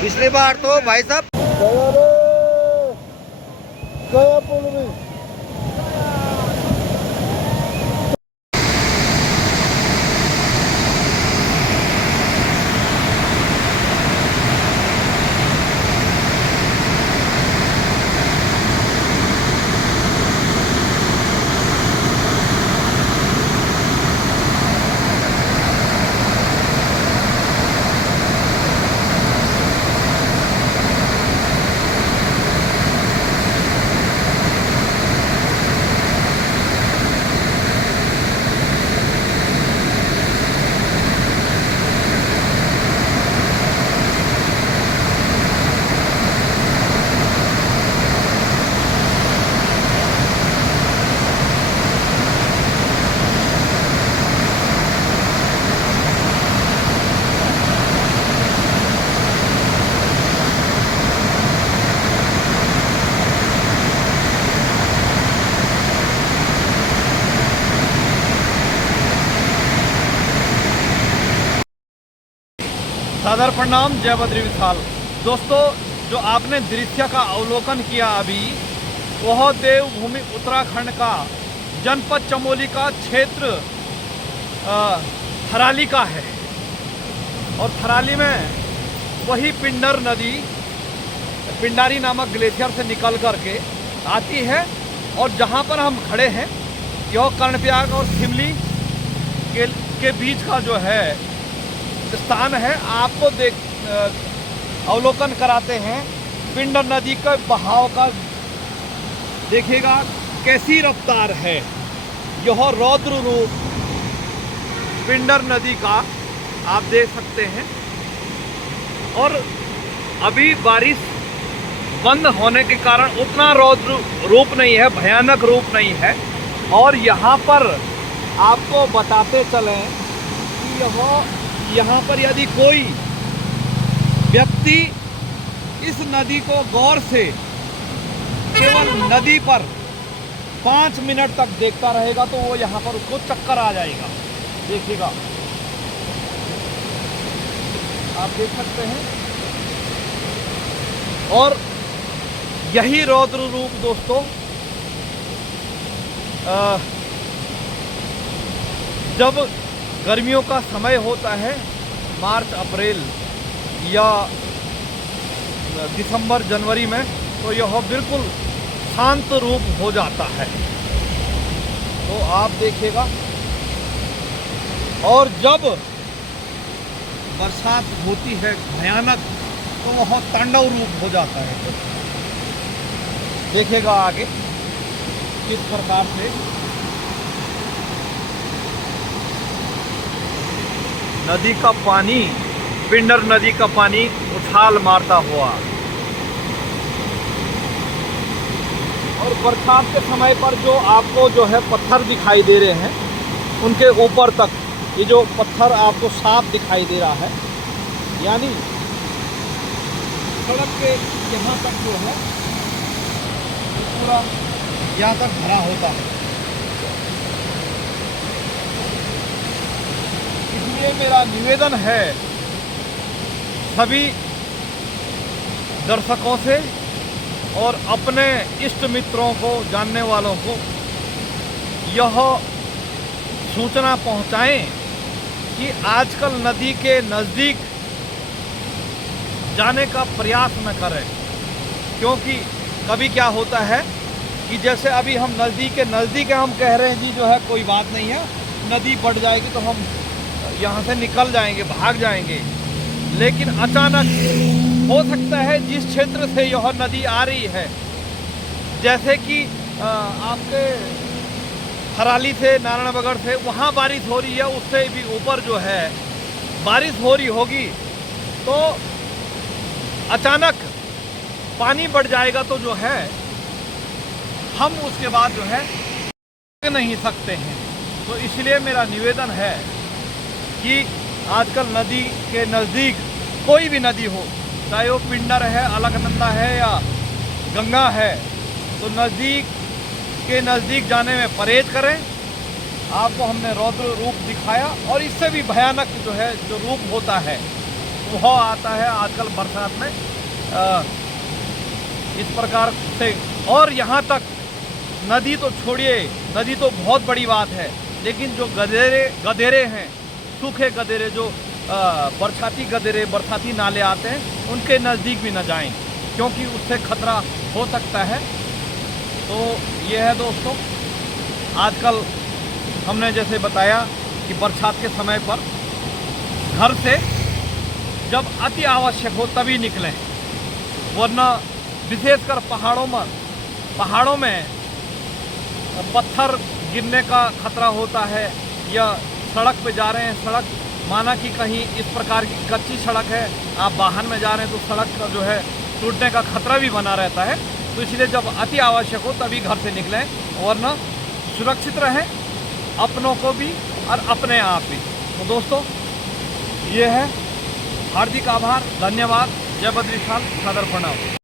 पिछली बार तो भाई साहब गया पुल में। सादर प्रणाम, जय बद्री विशाल। दोस्तों, जो आपने दृश्य का अवलोकन किया अभी, वह देवभूमि उत्तराखंड का जनपद चमोली का क्षेत्र थराली का है। और थराली में वही पिंडर नदी पिंडारी नामक ग्लेशियर से निकल करके आती है। और जहाँ पर हम खड़े हैं, यह कर्णप्रयाग और शिमली के बीच का जो है स्थान है। आपको अवलोकन कराते हैं पिंडर नदी का बहाव का। देखिएगा कैसी रफ्तार है। यह रौद्र रूप पिंडर नदी का आप देख सकते हैं। और अभी बारिश बंद होने के कारण उतना रौद्र रूप नहीं है, भयानक रूप नहीं है। और यहाँ पर आपको बताते चलें कि यहाँ पर यदि कोई व्यक्ति इस नदी को गौर से केवल नदी पर 5 मिनट तक देखता रहेगा तो वो यहाँ पर उसको चक्कर आ जाएगा। देखिएगा, आप देख सकते हैं। और यही रौद्र रूप दोस्तों जब गर्मियों का समय होता है, मार्च अप्रैल या दिसंबर जनवरी में, तो यह बिल्कुल शांत रूप हो जाता है। तो आप देखिएगा। और जब बरसात होती है भयानक, तो वह तांडव रूप हो जाता है। देखिएगा आगे किस प्रकार से नदी का पानी, पिंडर नदी का पानी उछाल मारता हुआ। और बरसात के समय पर जो आपको जो है पत्थर दिखाई दे रहे हैं, उनके ऊपर तक ये जो पत्थर आपको साफ दिखाई दे रहा है, यानी सड़क के यहाँ तक जो है पूरा यहाँ तक भरा होता है। इसलिए मेरा निवेदन है सभी दर्शकों से और अपने इष्ट मित्रों को, जानने वालों को यह सूचना पहुंचाएं कि आजकल नदी के नज़दीक जाने का प्रयास न करें। क्योंकि कभी क्या होता है कि जैसे अभी हम नज़दीक हम कह रहे हैं जी जो है कोई बात नहीं है, नदी बढ़ जाएगी तो हम यहाँ से निकल जाएंगे, भाग जाएंगे। लेकिन अचानक हो सकता है जिस क्षेत्र से यह नदी आ रही है, जैसे कि आपके थराली से, नारायणबगड़ से वहाँ बारिश हो रही है, उससे भी ऊपर जो है बारिश हो रही होगी, तो अचानक पानी बढ़ जाएगा तो जो है हम उसके बाद जो है नहीं सकते हैं। तो इसलिए मेरा निवेदन है कि आजकल नदी के नज़दीक कोई भी नदी हो, चाहे वो पिंडर है, अलकनंदा है या गंगा है, तो नज़दीक के नज़दीक जाने में परहेज करें। आपको हमने रौद्र रूप दिखाया और इससे भी भयानक जो रूप होता है वो आता है आजकल बरसात में इस प्रकार से। और यहाँ तक नदी तो छोड़िए, नदी तो बहुत बड़ी बात है, लेकिन जो गधेरे हैं, सूखे गधेरे, जो बरसाती नाले आते हैं, उनके नज़दीक भी न जाएं, क्योंकि उससे खतरा हो सकता है। तो ये है दोस्तों, आजकल हमने जैसे बताया कि बरसात के समय पर घर से जब अति आवश्यक हो तभी निकलें, वरना विशेषकर पहाड़ों में पत्थर गिरने का खतरा होता है, या सड़क पे जा रहे हैं, सड़क माना कि कहीं इस प्रकार की कच्ची सड़क है, आप वाहन में जा रहे हैं तो सड़क का टूटने का खतरा भी बना रहता है। तो इसलिए जब अति आवश्यक हो तभी घर से निकलें, वरना सुरक्षित रहें, अपनों को भी और अपने आप भी। तो दोस्तों ये है, हार्दिक आभार, धन्यवाद, जय बद्रीशाल, सादर प्रणाम।